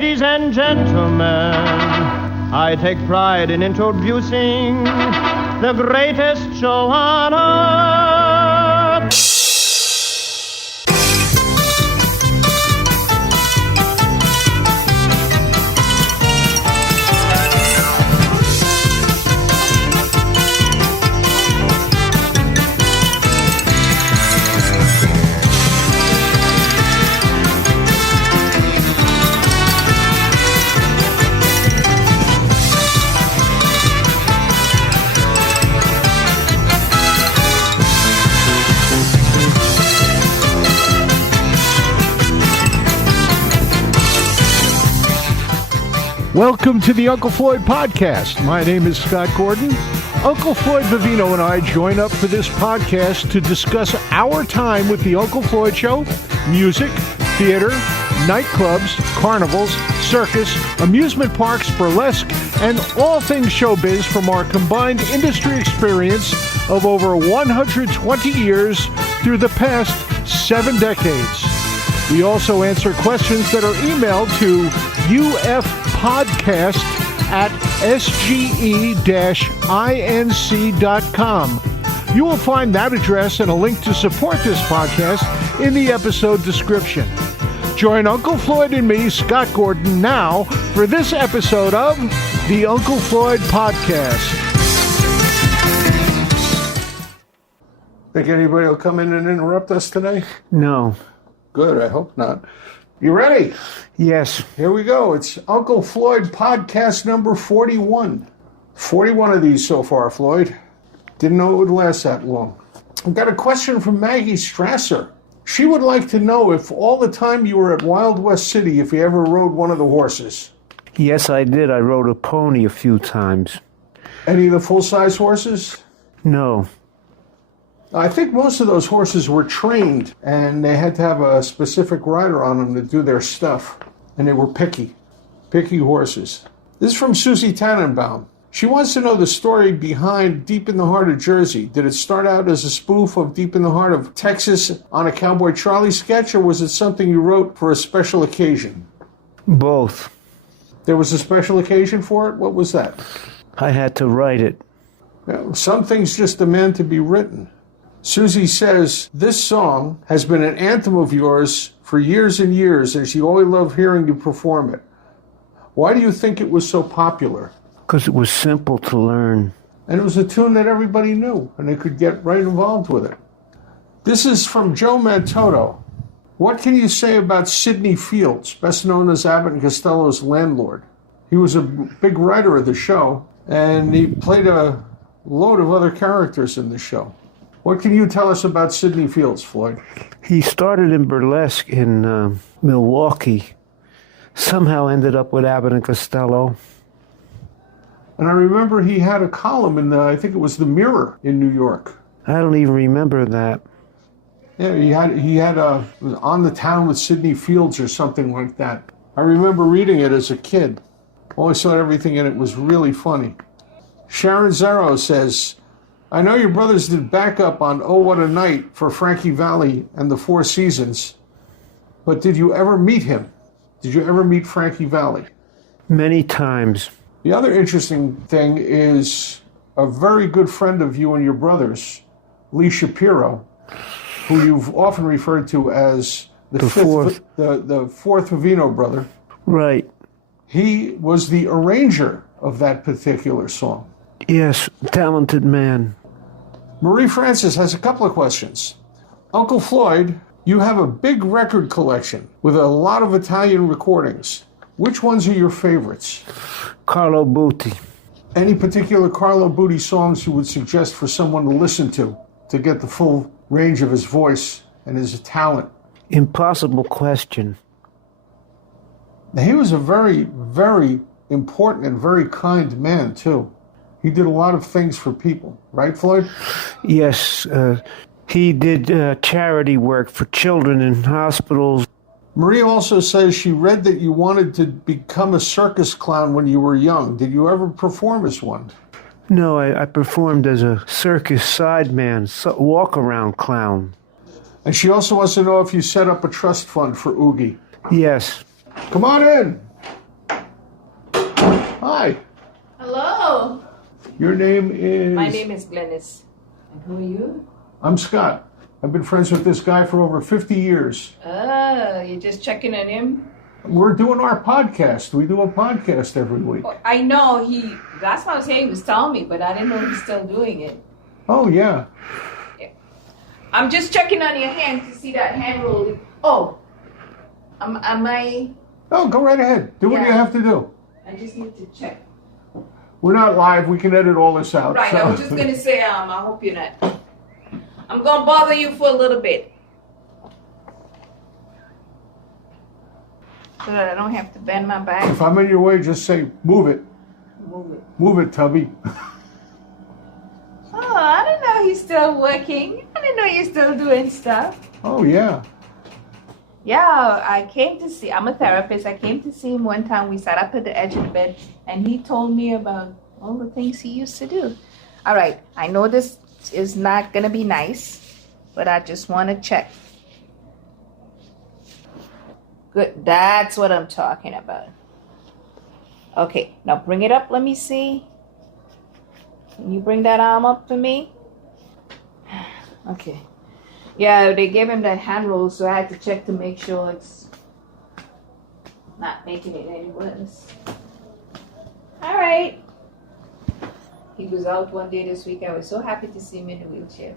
Ladies and gentlemen, I take pride in introducing the greatest show on earth. Welcome to the Uncle Floyd podcast. My name is Scott Gordon. Uncle Floyd Vivino and I join up for this podcast to discuss our time with the Uncle Floyd Show, music, theater, nightclubs, carnivals, circus, amusement parks, burlesque, and all things showbiz from our combined industry experience of over 120 years through the past 7 decades. We also answer questions that are emailed to ufpodcast@sge-inc.com. You will find that address and a link to support this podcast in the episode description. Join Uncle Floyd and me, Scott Gordon, now for this episode of the Uncle Floyd Podcast. Think anybody will come in and interrupt us today? No. Good, I hope not. You ready? Yes. Here we go. It's Uncle Floyd podcast number 41. 41 of these so far, Floyd. Didn't know it would last that long. I've got a question from Maggie Strasser. She would like to know if all the time you were at Wild West City, if you ever rode one of the horses. Yes, I did. I rode a pony a few times. Any of the full-size horses? No. I think most of those horses were trained, and they had to have a specific rider on them to do their stuff. And they were picky horses. This is from Susie Tannenbaum. She wants to know the story behind Deep in the Heart of Jersey. Did it start out as a spoof of Deep in the Heart of Texas on a Cowboy Charlie sketch, or was it something you wrote for a special occasion? Both. There was a special occasion for it? What was that? I had to write it. Well, some things just demand to be written. Susie says, this song has been an anthem of yours for years and years, and she always loved hearing you perform it. Why do you think it was so popular? Because it was simple to learn. And it was a tune that everybody knew, and they could get right involved with it. This is from Joe Mantoto. What can you say about Sidney Fields, best known as Abbott and Costello's landlord? He was a big writer of the show, and he played a load of other characters in the show. What can you tell us about Sidney Fields, Floyd? He started in burlesque in Milwaukee. Somehow ended up with Abbott and Costello. And I remember he had a column in I think it was the Mirror in New York. I don't even remember that. Yeah, he had was On the Town with Sidney Fields or something like that. I remember reading it as a kid. Always thought everything in it was really funny. Sharon Zero says, I know your brothers did backup on Oh What a Night for Frankie Valli and the Four Seasons, but did you ever meet him? Did you ever meet Frankie Valli? Many times. The other interesting thing is a very good friend of you and your brothers, Lee Shapiro, who you've often referred to as the fourth Vivino brother. Right. He was the arranger of that particular song. Yes, talented man. Marie Francis has a couple of questions. Uncle Floyd, you have a big record collection with a lot of Italian recordings. Which ones are your favorites? Carlo Butti. Any particular Carlo Butti songs you would suggest for someone to listen to get the full range of his voice and his talent? Impossible question. Now, he was a very, very important and very kind man, too. He did a lot of things for people, right, Floyd? Yes, he did charity work for children in hospitals. Marie also says she read that you wanted to become a circus clown when you were young. Did you ever perform as one? No, I performed as a circus sideman, walk-around clown. And she also wants to know if you set up a trust fund for Oogie. Yes. Come on in. Hi. Hello. Your name is? My name is Glennis. And who are you? I'm Scott. I've been friends with this guy for over 50 years. You're just checking on him? We're doing our podcast. We do a podcast every week. Oh, I know last time I was here, he was telling me, but I didn't know he's still doing it. Oh, yeah. I'm just checking on your hand to see that hand roll. Oh, am I? Oh, go right ahead. Do what you have to do. I just need to check. We're not live. We can edit all this out. Right, so. I was just going to say, I hope you're not. I'm going to bother you for a little bit. So that I don't have to bend my back. If I'm in your way, just say, move it. Move it. Move it, Tubby. Oh, I didn't know he's still working. I didn't know you're still doing stuff. Oh, yeah. Yeah, I'm a therapist. I came to see him one time. We sat up at the edge of the bed, and he told me about all the things he used to do. All right, I know this is not going to be nice, but I just want to check. Good, that's what I'm talking about. Okay, now bring it up. Let me see. Can you bring that arm up for me? Okay. Yeah, they gave him that hand roll, so I had to check to make sure it's not making it any worse. All right. He was out one day this week. I was so happy to see him in the wheelchair.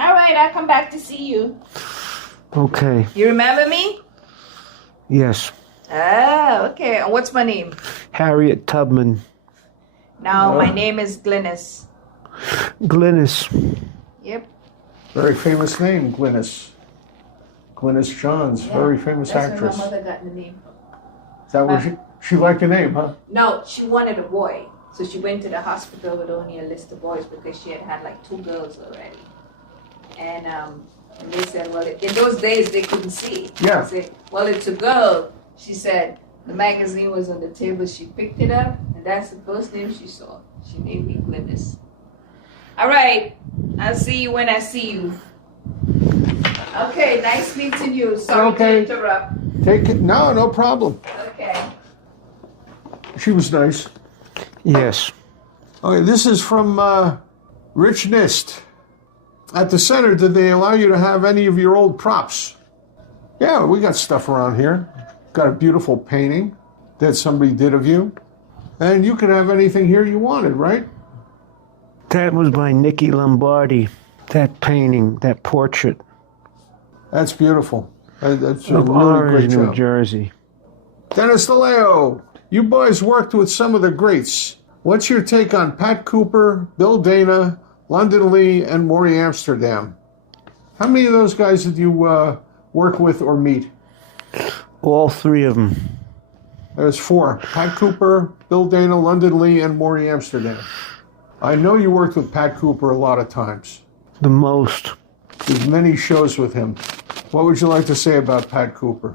All right, I'll come back to see you. Okay. You remember me? Yes. Oh, okay. And what's my name? Harriet Tubman. Now, my name is Glennis. Glennis. Yep. Very famous name, Glennis. Glennis Johns, very famous actress. That's where my mother got the name. Is that what she liked the name, huh? No, she wanted a boy. So she went to the hospital with only a list of boys because she had like 2 girls already. And they said, well, in those days they couldn't see. Yeah. They said, well, it's a girl. She said, the magazine was on the table. She picked it up, and that's the first name she saw. She named me Glennis. All right. I'll see you when I see you. Okay, nice meeting you. Sorry to interrupt. Take it. No problem. Okay. She was nice. Yes. Okay, this is from Rich Nist. At the center, did they allow you to have any of your old props? Yeah, we got stuff around here. Got a beautiful painting that somebody did of you. And you could have anything here you wanted, right? That was by Nicky Lombardi. That painting, that portrait. That's beautiful. That's a Of really Orange, great job. New Jersey. Dennis DeLeo, you boys worked with some of the greats. What's your take on Pat Cooper, Bill Dana, London Lee, and Maury Amsterdam? How many of those guys did you work with or meet? All 3 of them. There's 4. Pat Cooper, Bill Dana, London Lee, and Maury Amsterdam. I know you worked with Pat Cooper a lot of times. The most. Did many shows with him. What would you like to say about Pat Cooper?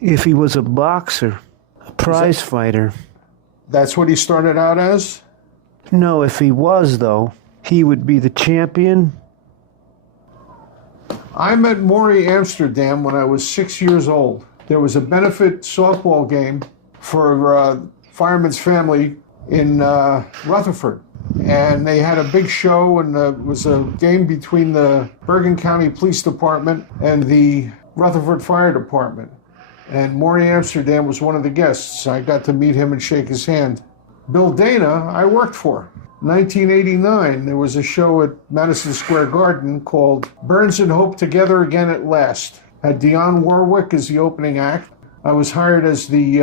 If he was a boxer, a prize fighter. That's what he started out as? No, if he was, though, he would be the champion. I met Maury Amsterdam when I was 6 years old. There was a benefit softball game for Fireman's Family in Rutherford. And they had a big show, and it was a game between the Bergen County Police Department and the Rutherford Fire Department. And Maury Amsterdam was one of the guests. I got to meet him and shake his hand. Bill Dana, I worked for. 1989, there was a show at Madison Square Garden called Burns and Hope Together Again at Last. Had Dionne Warwick as the opening act. I was hired as the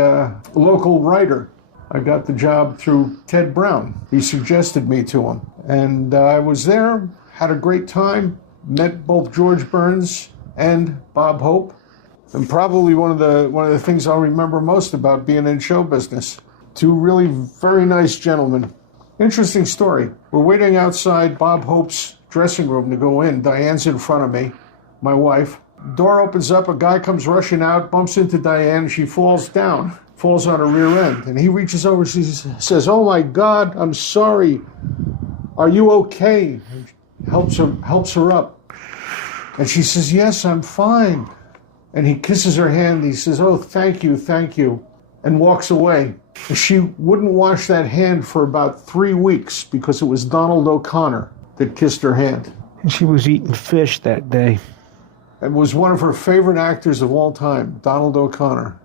local writer. I got the job through Ted Brown. He suggested me to him. And I was there, had a great time, met both George Burns and Bob Hope. And probably one of the things I'll remember most about being in show business. 2 really very nice gentlemen. Interesting story. We're waiting outside Bob Hope's dressing room to go in. Diane's in front of me, my wife. Door opens up, a guy comes rushing out, bumps into Diane, and she falls down, falls on her rear end. And he reaches over, she says, "Oh my God, I'm sorry. Are you okay?" Helps her up. And she says, "Yes, I'm fine." and he kisses her hand. He says, "Oh, thank you," and walks away. She wouldn't wash that hand for about 3 weeks because it was Donald O'Connor that kissed her hand. And she was eating fish that day. And was one of her favorite actors of all time, Donald O'Connor.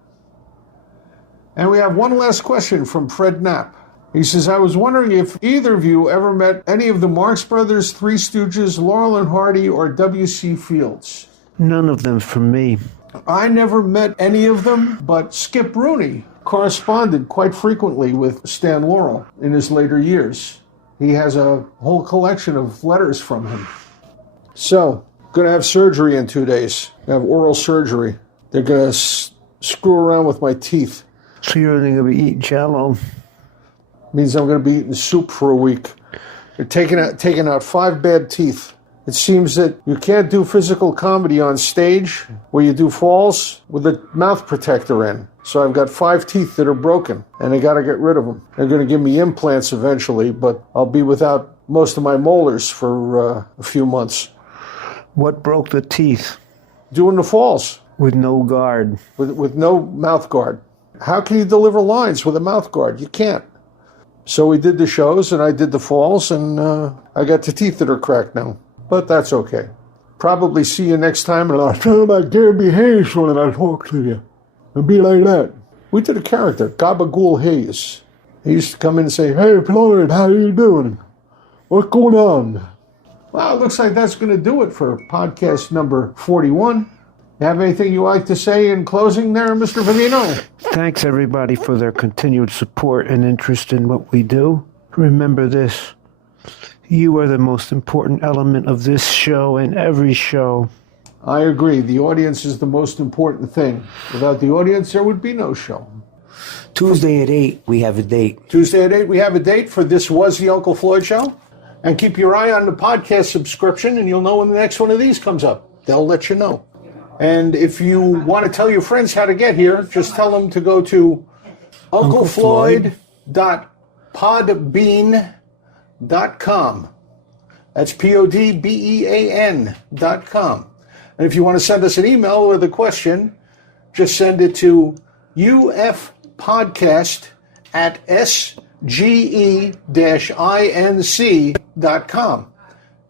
And we have one last question from Fred Knapp. He says, "I was wondering if either of you ever met any of the Marx Brothers, Three Stooges, Laurel and Hardy, or W.C. Fields?" None of them for me. I never met any of them, but Skip Rooney corresponded quite frequently with Stan Laurel in his later years. He has a whole collection of letters from him. So, going to have surgery in 2 days. I have oral surgery. They're going to screw around with my teeth. So you're only going to be eating Jell-O. Means I'm going to be eating soup for a week. They're taking out 5 bad teeth. It seems that you can't do physical comedy on stage where you do falls with a mouth protector in. So I've got 5 teeth that are broken, and I got to get rid of them. They're going to give me implants eventually, but I'll be without most of my molars for a few months. What broke the teeth? Doing the falls. With no guard. With no mouth guard. How can you deliver lines with a mouth guard? You can't. So we did the shows, and I did the falls, and I got the teeth that are cracked now. But that's okay. Probably see you next time, and I'll tell about Gabby Hayes when I talk to you. It'll be like that. We did a character, Gabagool Hayes. He used to come in and say, "Hey, Floyd, how you doing? What's going on?" Well, it looks like that's going to do it for podcast number 41. You have anything you like to say in closing there, Mr. Vivino? Thanks, everybody, for their continued support and interest in what we do. Remember this. You are the most important element of this show and every show. I agree. The audience is the most important thing. Without the audience, there would be no show. Tuesday at 8, we have a date. Tuesday at 8, we have a date for This Was the Uncle Floyd Show. And keep your eye on the podcast subscription, and you'll know when the next one of these comes up. They'll let you know. And if you want to tell your friends how to get here, just tell them to go to unclefloyd.podbean.com. That's podbean.com. And if you want to send us an email with a question, just send it to ufpodcast@sge-inc.com.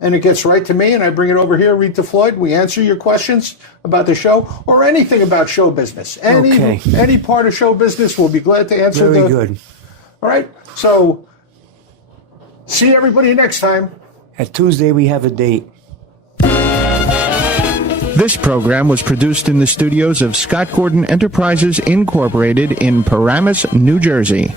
And it gets right to me, and I bring it over here, read to Floyd. We answer your questions about the show or anything about show business. Any part of show business, we'll be glad to answer. Very good. All right. So, see everybody next time. At Tuesday, we have a date. This program was produced in the studios of Scott Gordon Enterprises, Incorporated in Paramus, New Jersey.